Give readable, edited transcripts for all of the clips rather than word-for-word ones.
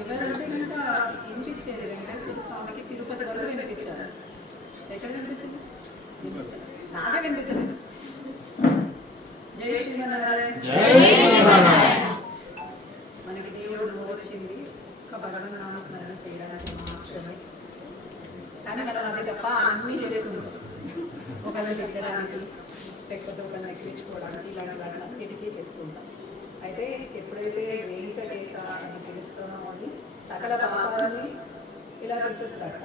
ఎవరంటే కనుక ఇంచిచ్చేది వెంకటేశ్వర స్వామికి తిరుపతి వరకు వినిపించారు. ఎక్కడ వినిపించింది? నాకే వినిపించలేదు. జై శ్రీమన్నారాయణ. మనకి దేవుడు వచ్చింది ఒక భగవన్ నామస్మరణ చేయడానికి మాత్రమే. కానీ మనం అది తప్ప అన్నీ చేస్తున్నాం. ఒకరిని తిట్టడానికి, లేకపోతే ఒకరిని ఎక్కించుకోవడానికి ఇలాంటి వాటికి చేస్తుంటాం. అయితే ఎప్పుడైతే వెంకటేశ అని పిలుస్తున్నామో అని సకల పాపాలని ఇలా తీసేస్తాడు.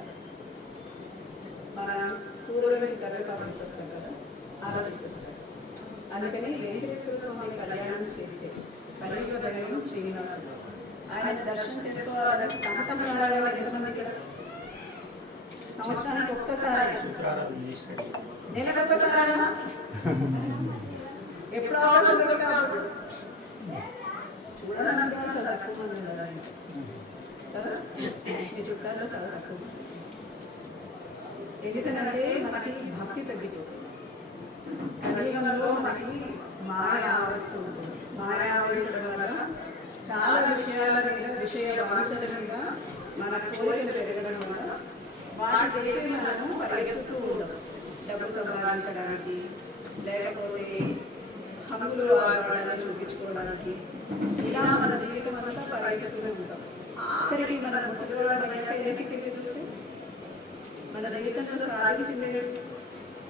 మన పూర్వం నుంచి కరివేపాకు తీసేస్తాం కదా, అలా తీసేస్తాడు. అందుకని వెంకటేశ్వర స్వామి కళ్యాణం చేస్తే కలియుగ దైవం శ్రీనివాసుడు, ఆయన దర్శనం చేసుకోవాలని తమకమరాలు ఎంతమంది ఇక్కడ సంవత్సరానికి ఒక్కసారి, నెలకు ఒక్కసారా, ఎప్పుడు అవకాశం చూడాలంటే చాలా తక్కువ మంది ఉన్నారు ఆయన కదా, మీ చుట్టాల్లో చాలా తక్కువ. ఎందుకనంటే మనకి భక్తి తగ్గిపోతుంది. కలియుగంలో మనకి మాయ ఆవరిస్తూ ఉంటుంది. మాయ ఆవరించడం వల్ల చాలా విషయాల మీద, విషయ వాంఛల మీద మన కోరికలు పెరగడం వల్ల వాటికైతే మనము పరిగెత్తుతూ ఉంటాం. డబ్బు సంపాదించడానికి, లేకపోతే హంగులు ఆడవాళ్ళని చూపించుకోవడానికి, ఇలా మన జీవితం అంతా పరిగెత్తుతూనే ఉంటాం. ఆఖరికి మన ముసలివాళ్ళు అయ్యాక ఎన్నికి తిరిగి చూస్తే మన జీవితంలో సాధించింది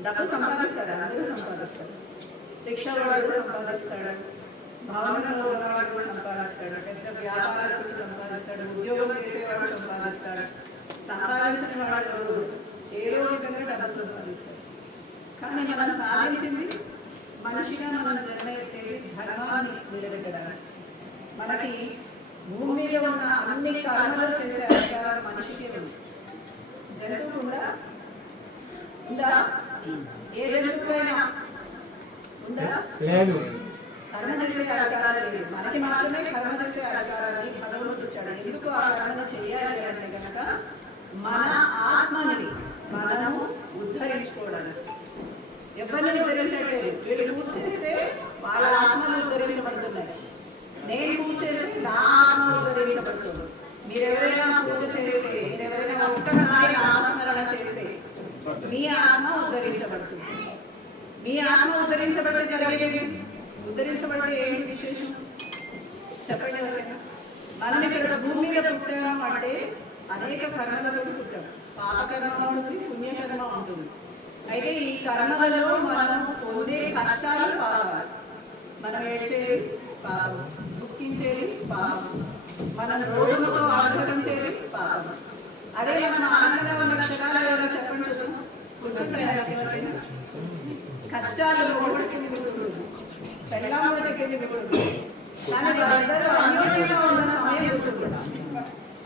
డబ్బు సంపాదిస్తారు, అందరూ సంపాదిస్తారు. రిక్షా వాడు సంపాదిస్తాడు, భవనంలో ఉన్నవాడు సంపాదిస్తాడు, పెద్ద వ్యాపారస్తుడు సంపాదిస్తాడు, ఉద్యోగం చేసేవాడు సంపాదిస్తాడు. సంపాదించిన వాడు ఏదో విధంగా డబ్బు సంపాదిస్తాడు. కానీ మనం సాధించింది మనిషిగా మనం జన్మ ఎత్తేది ధర్మాన్ని నిలబెట్టడానికి. మనకి భూమి మీద ఉన్న అన్ని కర్మలు చేసే అధికారం మనిషికే ఉంది. జంతువు ఉందా? ఏ జంతువుకైనా ఉందా? లేదు. కర్మ చేసే అధికారాలు లేదు. మనకి మాత్రమే కర్మ చేసే అధికారాన్ని భగవంతుడు ఇచ్చాడు. ఎందుకు ఆ కర్మని చేయాలి అంటే కనుక మన ఆత్మని మనము ఉద్ధరించుకోవడానికి. ఎవరిని ఉద్ధరించట్లేదు. వీళ్ళు పూజ చేస్తే వాళ్ళ ఆత్మలు ఉద్ధరించబడుతున్నాయి. నేను పూజ చేస్తే నా ఆత్మ ఉద్ధరించబడుతుంది. మీరెవరైనా పూజ చేస్తే, మీరెవరైనా ఒక్కసారి నామస్మరణ చేస్తే మీ ఆత్మ ఉద్ధరించబడుతుంది. మీ ఆత్మ ఉద్ధరించబడితే జరిగేది, ఉద్ధరించబడితే ఏంటి విశేషం చెప్పండి ఎవరైనా. మనం ఇక్కడ భూమి మీద పుట్టాం అంటే అనేక కర్మలతో పుట్టాం. పాపకర్మ ఉంటుంది, పుణ్యకర్మ ఉంటుంది. అయితే ఈ కర్మలలో మనం పొందే కష్టాలు పాపాలు. మనం ఏడ్చేది పాపం, దుఃఖించేది పాపం, మనం రోడ్డులతో అనుభవించేది పాపం. అదే మనం ఆనందంగా ఉన్న క్షణాలు ఏమైనా చెప్పండి చూద్దాం. కష్టాలు రోడ్డు కింద గుర్తుంది, పెళ్ళాముల దగ్గర గుర్తుంది. కానీ వాళ్ళందరూ అన్యోన్యంగా ఉన్న సమయం గుర్తుంది.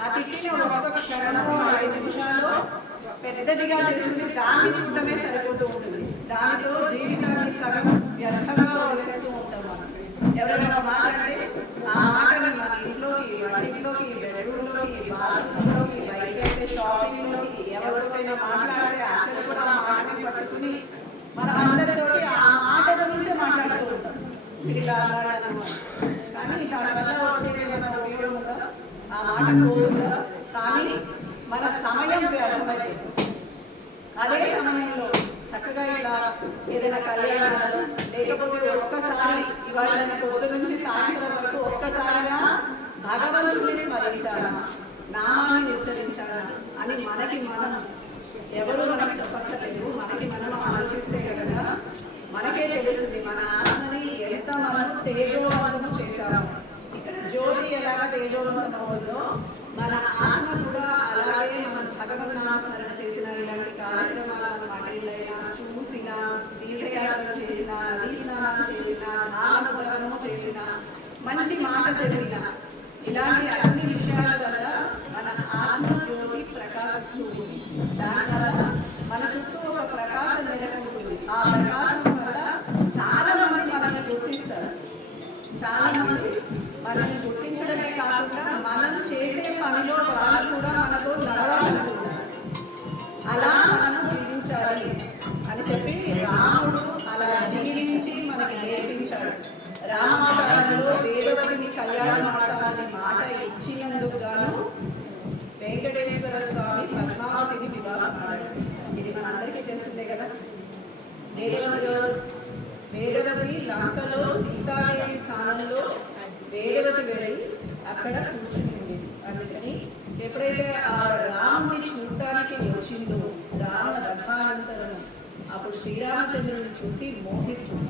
ఆ తిట్టిన ఒక్క క్షణంలో 5 నిమిషాల్లో పెద్దదిగా చేసుకుని దాన్ని చూడటమే సరిపోతూ ఉంటుంది. దానితో జీవితాన్ని సగం వ్యర్థంగా వదిలేస్తూ ఉంటాం. మనం ఎవరైనా మాట్లాడితే ఆ మాటని మన ఇంట్లోకి, వంటింట్లోకి, బెడ్రూమ్లోకి, బాత్రూంలోకి, బయట అయితే షాపింగ్లోకి, ఎవరితోనైనా మాట్లాడితే అక్కడ కూడా ఆ మాటని పట్టుకుని మనం అందరితోటి ఆ మాట గురించే మాట్లాడుతూ ఉంటాం. ఇలా మాట్లాడము కానీ దానివల్ల వచ్చేది మన ఉపయోగం ఉందా? ఆ మాట పోతుందా? కానీ మన సమయం వ్యర్థమైపోతుంది. అదే సమయంలో చక్కగా ఇలా ఏదైనా కళ్యాణాలు, లేకపోతే ఒక్కసారి ఇవాళ పొద్దు నుంచి సాయంత్రం వరకు ఒక్కసారిగా భగవంతుడిని స్మరించాలా, నామాన్ని ఉచ్చరించాలా అని మనకి మనం, ఎవరు మనకు చెప్పక్కర్లేదు, మనకి మనం ఆలోచిస్తే కనుక మనకే తెలుస్తుంది మన ఆత్మని ఎంత మనం తేజోవంతము చేశాము. ఇక్కడ జ్యోతి ఎలాగ తేజోవంతం అవుతుందో మన ఆత్మ కూడా అలాగే మనం భగవన్నామస్మరణ చేసిన, ఇలాంటి కార్యక్రమాలను అటెండైనా, చూసిన, తీర్థయాత్రలు చేసిన, నదీ స్నానాలు చేసిన, నామోదరము చేసిన, మంచి మాట చెప్పిన, ఇలాంటి అన్ని విషయాల వల్ల మన ఆత్మ జ్యోతి ప్రకాశిస్తూ ఉంది. దానివల్ల మన చుట్టూ ఒక ప్రకాశం నెలకొంటుంది. ఆ ప్రకాశం వల్ల చాలా మంది మనల్ని గుర్తిస్తారు. చాలా మంది మనల్ని గుర్తించడమే కాకుండా మనం చేసే పనిలో వాళ్ళు కూడా మనతో నడవాలనుకుంటున్నారు. అలా మనము జీవించాలి అని చెప్పి రాముడు అలా జీవించి మనకి నేర్పించాడు. రామావతారంలో వేదవతిని కళ్యాణమాడతానని మాట ఇచ్చినందుకు గాను వెంకటేశ్వర స్వామి పద్మావతిని వివాహమాడాడు. ఇది మనందరికీ తెలిసిందే కదా. వేదవతి లంకలో సీతాదేవి స్థానంలో వేదవతి వెళ్ళి అక్కడ కూర్చుని ఉండేది. అందుకని ఎప్పుడైతే ఆ రాముని చూడటానికి వచ్చిందో రామ రథానంతరం అప్పుడు శ్రీరామచంద్రుని చూసి మోహిస్తుంది.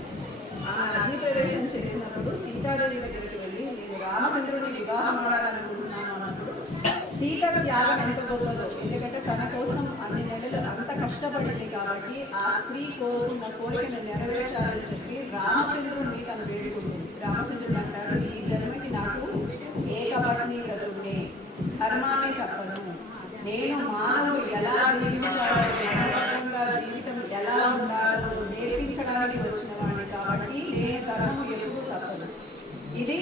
ఆమె అగ్ని ప్రవేశం చేసినప్పుడు సీతాదేవి దగ్గరికి వెళ్ళి నేను రామచంద్రుని వివాహం ఆడాలనుకుంటున్నాను అన్నప్పుడు సీత త్యాగం ఎంత గొప్పదో, ఎందుకంటే తన కోసం అన్ని నెలలు అంత కష్టపడింది కాబట్టి ఆ స్త్రీ కోరుకున్న కోరికను నెరవేర్చాలని చెప్పి రామచంద్రుడిని తను వేడుకుంటుంది. రామచంద్రుడు అంటాడు, ఈ జన్మకి నాకు ఏకపత్ని వ్రతుడే, ధర్మాన్ని తప్పను, నేను మానవుడు ఎలా జీవించాలో ధర్మబద్ధంగా జీవితం ఎలా ఉండాలో నేర్పించడానికి వచ్చిన వాడిని కాబట్టి నేను ధర్మము ఎప్పుడూ తప్పదు. ఇది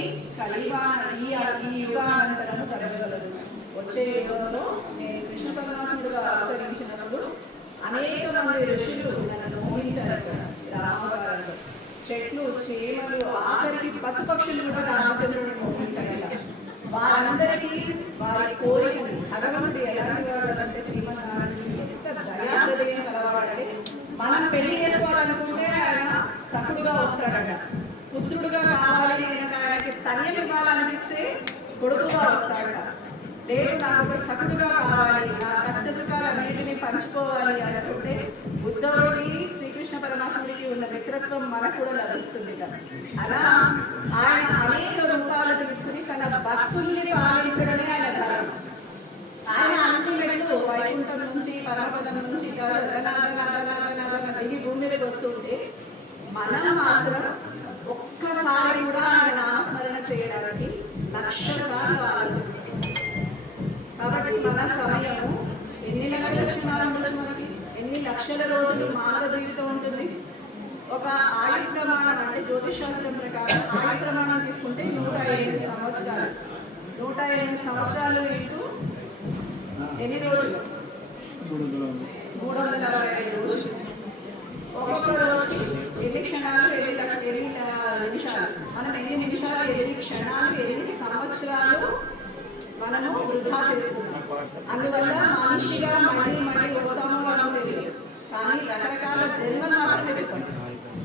ఈ యుగానంతరము జరగగలదు. వచ్చే యుగంలో నేను కృష్ణ పరమాత్ముడుగా అవతరించినప్పుడు అనేక మంది ఋషులు నన్ను మోహించారు. రామవతారంలో చెట్లు, చేమలు, ఆఖరికి పశుపక్షులు కూడా రామచంద్రుడిని మోహించగల వారందరికీ వారి కోరికని భగవంతుడు ఎలాంటి వాడు అంటే శ్రీమన్నారాయణుడు ఎంత దయాహృదయం కలవాడంటే మనం పెళ్లి చేసుకోవాలనుకుంటే ఆయన సకుడుగా వస్తాడట. పుత్రుడుగా కావాలి, నేను ఆయనకి స్తన్యం ఇవ్వాలనిపిస్తే కొడుకుగా వస్తాడట. లేదు నాకు ఒక సకుడుగా కావాలి, నా కష్ట సుఖాలన్నింటినీ పంచుకోవాలి అనుకుంటే ఉద్ధవుడికి శ్రీకృష్ణ పరమాత్ముడికి ఉన్న మిత్రత్వం మనకు కూడా లభిస్తుంది. అలా ఆయన అనేక రూపాలు తీసుకుని తన భక్తుల్ని పాలించడమే ఆయన ధర్మం. ఆయన అన్ని మెట్లు వైకుంఠం నుంచి పరమపదం నుంచి దిగి భూమి మీదకి వస్తుంటే మనం మాత్రం ఒక్కసారి కూడా ఆయన నామస్మరణ చేయడానికి 1,00,000 సార్లు ఆలోచిస్తాం. కాబట్టి మన సమయము ఎన్ని లక్షల క్షణాలు ఉండొచ్చు, మనకి ఎన్ని లక్షల రోజులు మానవ జీవితం ఉంటుంది. ఒక ఆయు ప్రమాణం అంటే జ్యోతిష్ శాస్త్రం ప్రకారం ఆయు ప్రమాణం తీసుకుంటే 108 సంవత్సరాలు. 108 సంవత్సరాలు ఇంటూ ఎన్ని రోజులు? 365 రోజులు. ఒక్కొక్క రోజుకి ఎన్ని క్షణాలు, ఎన్ని నిమిషాలు, మనం ఎన్ని నిమిషాలు, ఎన్ని క్షణాలు, ఎన్ని సంవత్సరాలు మనము వృధా చేస్తున్నాం. అందువల్ల మనిషిగా మళ్ళీ వస్తామో మనం తెలియదు, కానీ రకరకాల జన్మలు మాత్రం ఎదుగుతాం.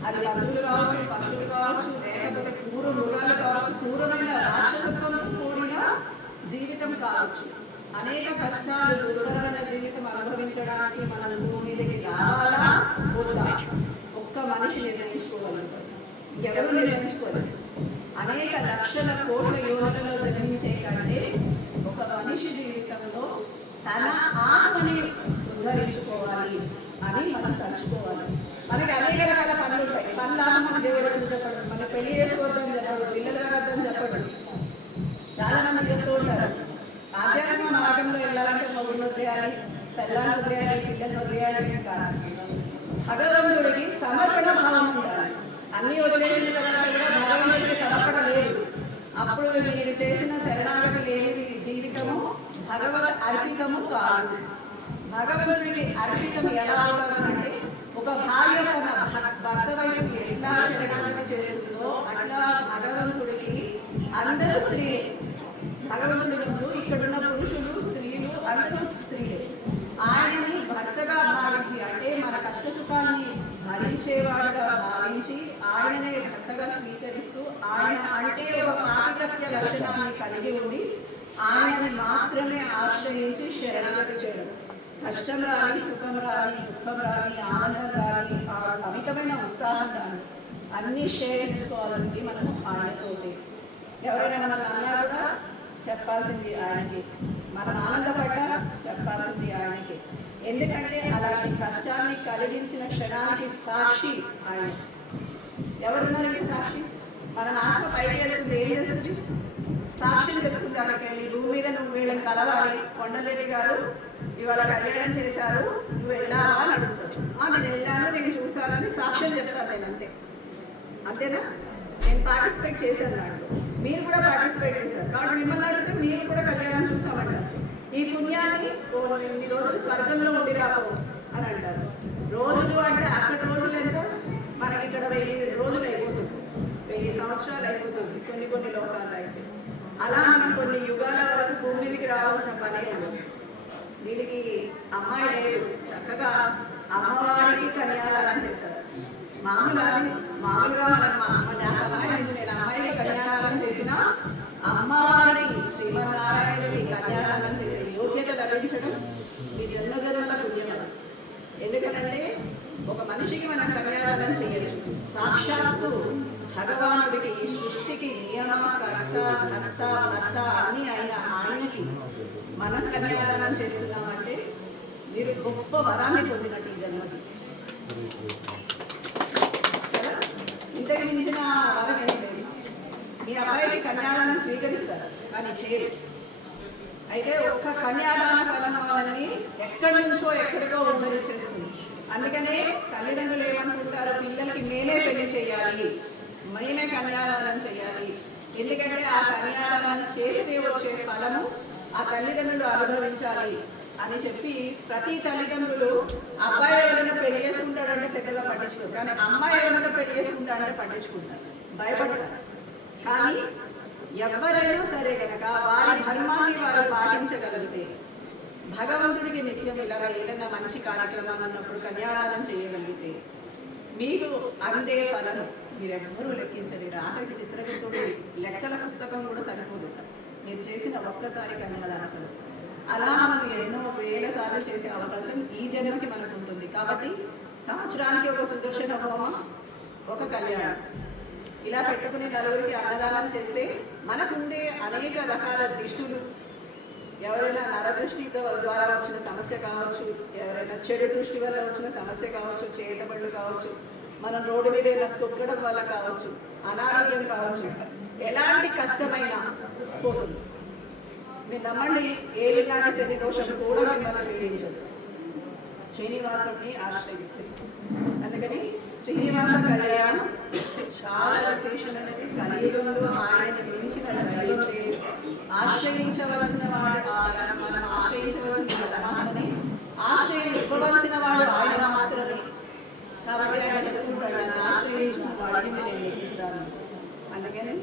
అది పశువులు కావచ్చు, పక్షులు కావచ్చు, లేకపోతే క్రూర మృగాలు కావచ్చు, క్రూరమైన రాక్షసత్వంతో కూడిన జీవితం కావచ్చు. అనేక కష్టాలు, దుర్భరమైన జీవితం అనుభవించడానికి మనం భూమి మీదకి రావాలా వద్దా ఒక్క మనిషి నిర్ణయించుకోగలుగుతారు, ఎవరు నిర్ణయించుకోలేదు. అనేక లక్షల కోట్ల యోగులలో జన్మించే కంటే ఒక మనిషి జీవితంలో తన ఆత్మని ఉద్ధరించుకోవాలి అని మనం తలుచుకోవాలి. మనకి అనేక రకాల పనులు ఉంటాయి. పనులాగా మన దేవుడు ఎప్పుడు చెప్పడం, మన పెళ్లి చేసుకోవద్దని చెప్పడం, పిల్లలు కలద్దని చెప్పడం. చాలా మంది చెప్తూ ఉంటారు, ఆధ్యాత్మిక మార్గంలో వెళ్ళాలంటే మొగుడిని వదిలేయాలి, పిల్లల్ని వదిలేయాలి, పిల్లల్ని వదిలేయాలి అని కాదు. భగవంతుడికి సమర్పణ భావం ఉండాలి. అన్నీ వదిలేసిన తర్వాత కూడా భగవంతుడికి సమర్పణ లేదు. అప్పుడు మీరు చేసిన శరణాగతి లేనిది జీవితము భగవత్ అర్పితము కాదు. భగవంతుడికి అర్పితం ఎలా అవుతానంటే, ఒక భార్య తన భర్త వైపు ఎట్లా శరణాగతి చేస్తుందో అట్లా భగవంతుడికి అందరూ స్త్రీలే. భగవంతుడి ముందు ఇక్కడున్న పురుషులు, స్త్రీలు అందరూ స్త్రీలే. ఆయనని భర్తగా భావించి, అంటే మన కష్ట సుఖాన్ని భరించేవాడుగా భావించి ఆయననే భర్తగా స్వీకరిస్తూ, ఆయన అంటే ఒక పాతివ్రత్య లక్షణాన్ని కలిగి ఉండి ఆయనని మాత్రమే ఆశ్రయించి శరణాగతి చేయడం. కష్టం రాని, సుఖం రాని, దుఃఖం రాని, ఆనందం రాని, అమితమైన ఉత్సాహం రాని అన్నీ షేర్ చేసుకోవాల్సింది మనము ఆయనతోటి. ఎవరైనా మనల్ని అన్నా కూడా చెప్పాల్సింది ఆయనకి, మనం ఆనందపడ్డా చెప్పాల్సింది ఆయనకి. ఎందుకంటే అలాంటి కష్టాన్ని కలిగించిన క్షణానికి సాక్షి ఆయన. ఎవరున్నారు ఇంకా సాక్షి? మన ఆత్మ పైకి వెళ్తుంది, ఏం చేస్తుంది? సాక్షిని చెప్తుంది. అక్కడికి భూమి మీద నువ్వు వీళ్ళని కలవాలి, కొండలరెడ్డి గారు ఇవాళ కళ్యాణం చేశారు, నువ్వు వెళ్ళావా అని అడుగుతాడు. నేను వెళ్ళాను, నేను చూశానని సాక్ష్యం చెప్తాను నేను, అంతే. అంతేనా? నేను పార్టిసిపేట్ చేశాను దాంట్లో, మీరు కూడా పార్టిసిపేట్ చేశారు కాబట్టి మిమ్మల్ని అడిగితే మీరు కూడా కళ్యాణం చూసామంటారు. ఈ పుణ్యాన్ని ఇన్ని రోజులు స్వర్గంలో ఉండి రావు అని అంటారు. రోజులు అంటే అక్కడ రోజులు ఎంత, మనకి ఇక్కడ 1000 రోజులు అయిపోతుంది. 1000 సంవత్సరాలు అయిపోతుంది కొన్ని లోకాలు అయితే. అలా మనం కొన్ని యుగాల వరకు భూమి మీదకి రావాల్సిన పనే ఉంది. వీడికి అమ్మాయి లేదు, చక్కగా అమ్మవారికి కన్యాదానం చేశారు. మామూలుగా నాకు అమ్మాయి ఉంది, నేను అమ్మాయికి కన్యాదానం చేసిన అమ్మవారికి శ్రీమన్నారాయణుడికి కన్యాదానం చేసే యోగ్యత లభించడం మీ జన్మజన్మల పుణ్యం. ఎందుకంటే ఒక మనిషికి మనం కన్యాదానం చేయొచ్చు, సాక్షాత్తు భగవానుడికి ఈ సృష్టికి నియమకర్త కర్త భర్త అన్నీ ఆయనకి మనం కన్యాదానం చేస్తున్నామంటే మీరు గొప్ప వరాన్ని పొందినట్టు ఈ జన్మకి. ఇంతకు మించిన వరం ఏం లేదు. మీ అబ్బాయికి కన్యాదానం స్వీకరిస్తారు కానీ చేయరు. అయితే ఒక్క కన్యాదాన ఫలం వాళ్ళని ఎక్కడి నుంచో ఎక్కడికో ఉద్ధరించేస్తుంది. అందుకనే తల్లిదండ్రులు ఏమనుకుంటారు, పిల్లలకి మేమే పెళ్లి చేయాలి, మేమే కన్యాదానం చేయాలి. ఎందుకంటే ఆ కన్యాదానం చేస్తే వచ్చే ఫలము ఆ తల్లిదండ్రులు అనుభవించాలి అని చెప్పి ప్రతి తల్లిదండ్రులు అబ్బాయి ఎవరైనా పెళ్లి చేసుకుంటాడంటే పెద్దగా పట్టించుకోరు, కానీ అమ్మాయి ఎవరైనా పెళ్లి చేసుకుంటాడంటే పట్టించుకుంటారు, భయపడతారు. కానీ ఎవరైనా సరే కనుక వారి ధర్మాన్ని వారు పాటించగలిగితే, భగవంతుడికి నిత్యం ఇలాగ ఏదైనా మంచి కార్యక్రమం అన్నప్పుడు కన్యాదానం చేయగలిగితే మీకు అందే ఫలం మీరెవ్వరూ లెక్కించలేరు. ఆఖరికి చిత్రగుప్తుడు లెక్కల పుస్తకం కూడా సరిపోదు మీరు చేసిన ఒక్కసారి కన్యాదాన ఫలం. అలా మనం ఎన్నో వేల సార్లు చేసే అవకాశం ఈ జన్మకి మనకు ఉంటుంది. కాబట్టి సంవత్సరానికి ఒక సుదర్శన హోమం, ఒక కళ్యాణం ఇలా పెట్టుకుని నలుగురికి అన్నదానం చేస్తే మనకుండే అనేక రకాల దిష్టులు, ఎవరైనా నరదృష్టి ద్వారా వచ్చిన సమస్య కావచ్చు, ఎవరైనా చెడు దృష్టి వల్ల వచ్చిన సమస్య కావచ్చు, చేతబళ్ళు కావచ్చు, మనం రోడ్డు మీద ఏదైనా తొక్కడం వల్ల కావచ్చు, అనారోగ్యం కావచ్చు, ఎలాంటి కష్టమైనా పోతుంది. మీరు నమ్మండి, ఏలినాటి శని దోషం కూడా మిమ్మల్ని పీడించదు శ్రీనివాసుడిని ఆశ్రయిస్తే. అందుకని శ్రీనివాస కళ్యాణం చాలా విశేషమైనది. కలియుగంలో ఆయనని మించిన దైవం లేదు. ఆశ్రయించవలసిన వాడు మనం ఆశ్రయించవలసిన పరమాత్మని, ఆశ్రయం ఇవ్వవలసిన వాడు ఆయన మాత్రమే. కాబట్టి ఆయన చెప్తుంటాడు, నన్ను ఆశ్రయించిన వాడిని నేను లెక్కిస్తాను. అందుకని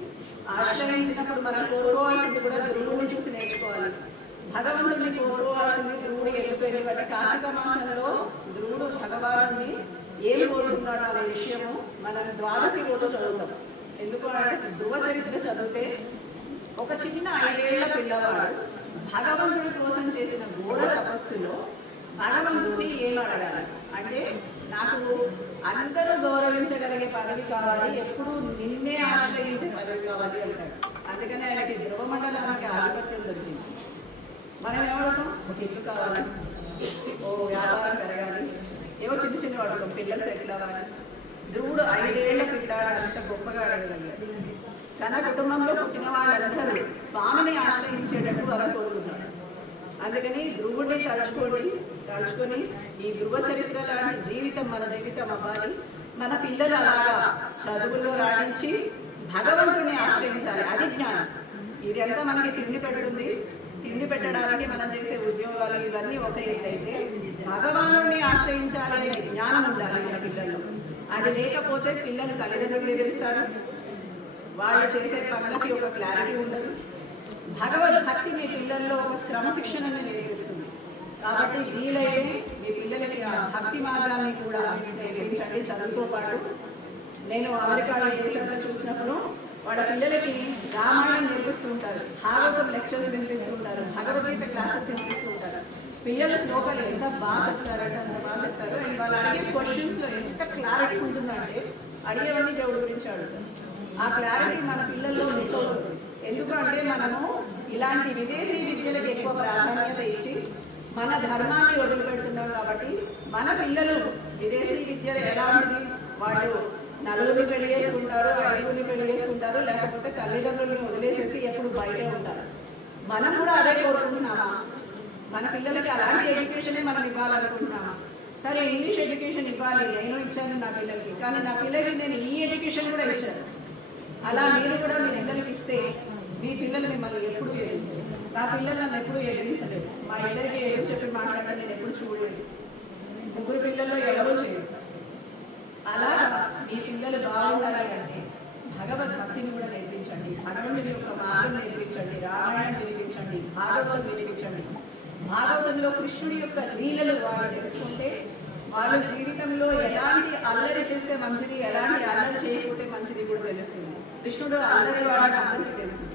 ఆశ్రయించినప్పుడు మనం కోరుకోవాల్సింది కూడా ధ్రువుడిని చూసి నేర్చుకోవాలి. భగవంతుడిని కోరుకోవాల్సింది ధ్రువుడు ఎందుకంటే కార్తీక మాసంలో ధ్రువుడు భగవానుడిని ఏం కోరుకున్నాడు అనే విషయము మనం ద్వాదశి రోజు చదువుతాం. ఎందుకు అంటే ధ్రువ చరిత్ర చదివితే ఒక చిన్న 5 ఏళ్ల పిల్లవాడు భగవంతుడి కోసం చేసిన ఘోర తపస్సులో భగవంతుడిని ఏం అడగాలి అంటే, నాకు అందరూ గౌరవించగలిగే పదవి కావాలి, ఎప్పుడు నిన్నే ఆశ్రయించే పదవి కావాలి అంటాడు. అందుకని ఆయనకి ధ్రువ మండలానికి ఆధిపత్యం దొరికింది. మనం ఏమడుగుతాం, ఒక ఇల్లు కావాలి, ఓ వ్యాపారం పెరగాలి, ఏవో చిన్న అడుగుతాం, పిల్లలు సెటిల్ అవ్వాలి. ధ్రువుడు 5 ఏళ్ల పిల్లాడు అంత గొప్పగా అడగగలిగాడు. తన కుటుంబంలో పుట్టిన వాళ్ళందరూ స్వామిని ఆశ్రయించేటట్టు వరం కోరుకున్నాడు. అందుకని ధ్రువుడిని తలుచుకొని ఈ ధ్రువ చరిత్ర లాంటి జీవితం మన జీవితం అవ్వాలి. మన పిల్లలు అలాగా చదువుల్లో రాణించి భగవంతుడిని ఆశ్రయించాలి. అది జ్ఞానం. ఇది అంతా మనకి తిండి పెడుతుంది. తిండి పెట్టడానికి మనం చేసే ఉద్యోగాలు ఇవన్నీ ఒక ఎత్తు అయితే, భగవానుడిని ఆశ్రయించాలి అనే జ్ఞానం ఉండాలి మన పిల్లల్లో. అది లేకపోతే పిల్లలు తల్లిదండ్రులు ఎదిరిస్తారు, వాళ్ళు చేసే పనులకి ఒక క్లారిటీ ఉండదు. భగవద్భక్తి మీ పిల్లల్లో ఒక క్రమశిక్షణని నేర్పిస్తుంది. కాబట్టి వీలైతే మీ పిల్లలకి ఆ భక్తి మార్గాన్ని కూడా నేర్పించండి చదువుతో పాటు. నేను అమెరికా దేశాల్లో చూసినప్పుడు వాళ్ళ పిల్లలకి రామాయణం నేర్పిస్తూ ఉంటారు, భాగవతం లెక్చర్స్ వినిపిస్తుంటారు, భగవద్గీత క్లాసెస్ వినిపిస్తూ ఉంటారు. పిల్లల శ్లోకాలు ఎంత బాగా చెప్తారంటే అంత బాగా చెప్తారు. అండ్ వాళ్ళు అడిగే క్వశ్చన్స్లో ఎంత క్లారిటీ ఉంటుందంటే, అడిగేవన్నీ దేవుడి గురించి అడుగుతారు. ఆ క్లారిటీ మన పిల్లల్లో మిస్ అవుతుంది. ఎందుకంటే మనము ఇలాంటి విదేశీ విద్యలకు ఎక్కువ ప్రాధాన్యత ఇచ్చి మన ధర్మాన్ని వదిలిపెడుతున్నాం. కాబట్టి మన పిల్లలు విదేశీ విద్యలు ఎలాంటిది, వాళ్ళు నలుగురిని పెళ్లి చేసుకుంటారు, 5గురిని పెళ్లి చేసుకుంటారు, లేకపోతే తల్లిదండ్రులను వదిలేసేసి ఎప్పుడు బయటే ఉంటారు. మనం కూడా అదే కోరుకుంటున్నామా? మన పిల్లలకి అలాంటి ఎడ్యుకేషనే మనం ఇవ్వాలనుకుంటున్నామా? సరే, ఇంగ్లీష్ ఎడ్యుకేషన్ ఇవ్వాలి, నేను ఇచ్చాను నా పిల్లలకి, కానీ నా పిల్లలకి నేను ఈ ఎడ్యుకేషన్ కూడా ఇచ్చాను. అలా మీరు కూడా మీ పిల్లలకి ఇస్తే మీ పిల్లలు మిమ్మల్ని ఎప్పుడూ ఎదిరించరు. నా పిల్లలు నన్ను ఎప్పుడూ ఎదిరించలేదు. మా ఇద్దరికి ఎదురు చెప్పి మాట్లాడడం నేను ఎప్పుడు చూడలేదు. 3 పిల్లల్లో ఎవరూ చేయరు. అలా మీ పిల్లలు బాగుండాలి అంటే భగవద్భక్తిని కూడా నేర్పించండి, భగవంతుని యొక్క మార్గం నేర్పించండి, రామాయణం వినిపించండి, భాగవతం వినిపించండి. భాగవతంలో కృష్ణుడి యొక్క లీలలు వాళ్ళు తెలుసుకుంటే వాళ్ళు జీవితంలో ఎలాంటి అల్లరి చేస్తే మంచిది, ఎలాంటి అల్లరి చేయకపోతే మంచిది కూడా తెలుస్తుంది. కృష్ణుడు అల్లరి వాడని అందరికీ తెలుసు.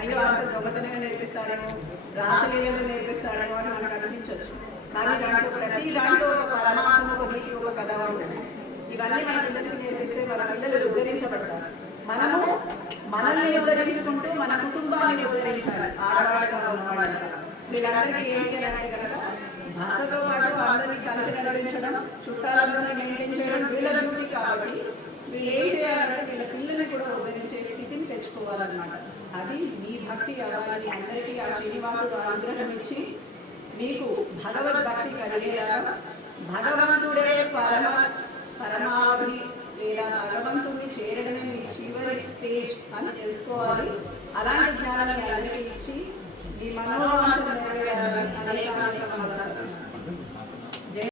అయ్యో అంత దొంగతనమే నేర్పిస్తాడేమో, రాసలీలను నేర్పిస్తాడేమో అని మనకు అనిపించవచ్చు. కానీ దాంట్లో ప్రతి దాంట్లో ఒక పరమాత్మ, ఒక నీతి, ఒక కథ ఉంటుంది. ఇవన్నీ మన పిల్లలకి నేర్పిస్తే మన పిల్లలు ఉద్ధరించబడతారు. మనము మనల్ని ఉద్ధరించుకుంటూ మన కుటుంబాన్ని ఉద్ధరించాలి. ఆడవాళ్ళగా ఉన్నవాళ్ళంతా వీళ్ళందరికీ ఏంటి అని అంటే కనుక భర్తతో పాటు అందరినీ కలిసి నడిపించడం, చుట్టాలందరినీ మెయింటైన్ చేయడం వీళ్ళ డ్యూటీ. కాబట్టి వీళ్ళు ఏం చేయాలంటే వీళ్ళ పిల్లల్ని కూడా ఉద్ధరించే స్థితిని తెచ్చుకోవాలన్నమాట. అది మీ భక్తి అవ్వాలి. మీ అందరికీ ఆ శ్రీనివాసుడు అనుగ్రహం ఇచ్చి మీకు భగవద్భక్తి కలిగేలాగా భగవంతుడే పరమావధి లేదా భగవంతుడిని చేరడమే మీ చివరి స్టేజ్ అని తెలుసుకోవాలి. అలాంటి జ్ఞానం మీ అందరికీ ఇచ్చి మీ మనోవాంఛలు నెరవేరాలని అనేక